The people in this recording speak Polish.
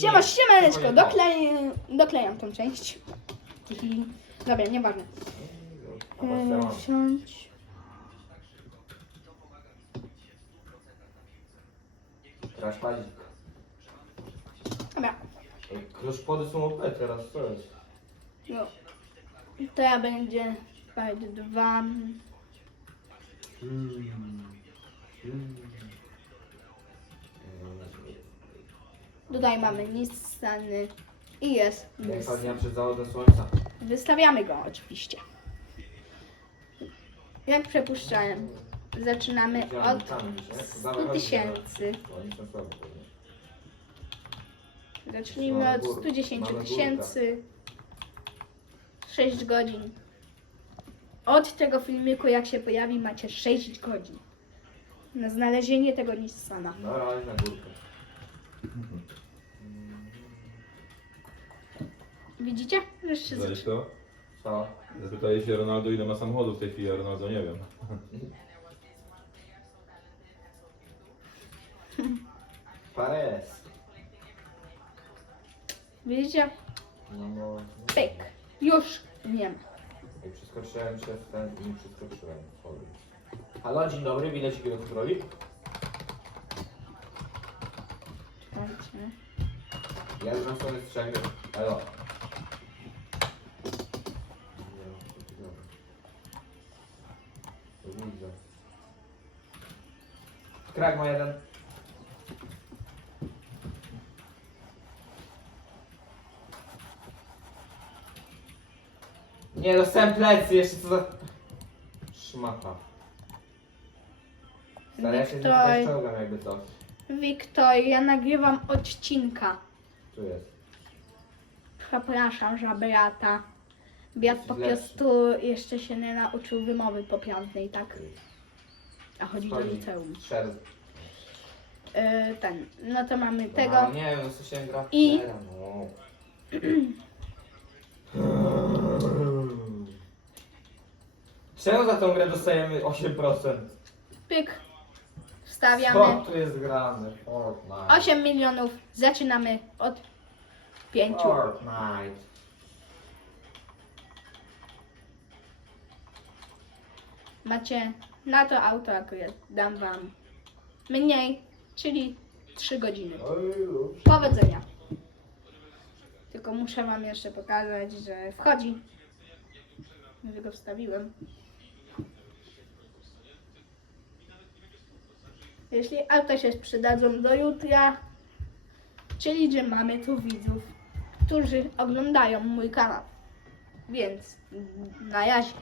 Siema, siemaneczko, doklej, doklejam tą część. Dobra, nieważne. Ja E. Wsiądź. Teraz pazik. Dobra, Ej, Kruszpody są OP teraz, co jest? no. To będzie part 2. Tutaj mamy Nissany i jest padnia przed zachodem słońca. Wystawiamy go oczywiście. Jak przepuszczałem, zaczynamy od 100 tysięcy. Zacznijmy od gór- 110 mamy tysięcy. 6 godzin. Od tego filmiku jak się pojawi macie 6 godzin. Na znalezienie tego Nissana. No, ale na górkę. Widzicie? Już się zaczyna. to? Co? Zapytali się Ronaldo ile ma samochodów w tej chwili, a Ronaldo nie wiem. Pares. Widzicie? No, no. Pyk. Już nie ma. I przeskoczyłem przez ten i nie przeskoczyłem. Sorry. Halo, dzień dobry, bilecik do kontroli. Czekajcie. Ja już mam sobie strzegę. Halo. To widzę. Krak ma jeden. Nie, dostałem plecy, jeszcze co za... Szmata. Stary, ja się nim Wiktor. jakby to. Wiktor, ja nagrywam odcinka. Tu jest. Przepraszam, że brata. Brat po prostu jeszcze się nie nauczył wymowy poprawnej, tak? A chodzi do Stoi. liceum. Strzel. Yy, ten, no to mamy No, tego. nie wiem, co się gra. I- No. Czemu za tą grę dostajemy 8%? Pyk. Wstawiamy. tu jest grane? Fortnite. 8 milionów. Zaczynamy od 5. Fortnite. Macie na to auto akurat dam wam mniej, czyli 3 godziny. Powodzenia. Tylko muszę wam jeszcze pokazać, że wchodzi. Już go wstawiłem. Jeśli auta się sprzedadzą do jutra, czyli że mamy tu widzów, którzy oglądają mój kanał. Więc na razie.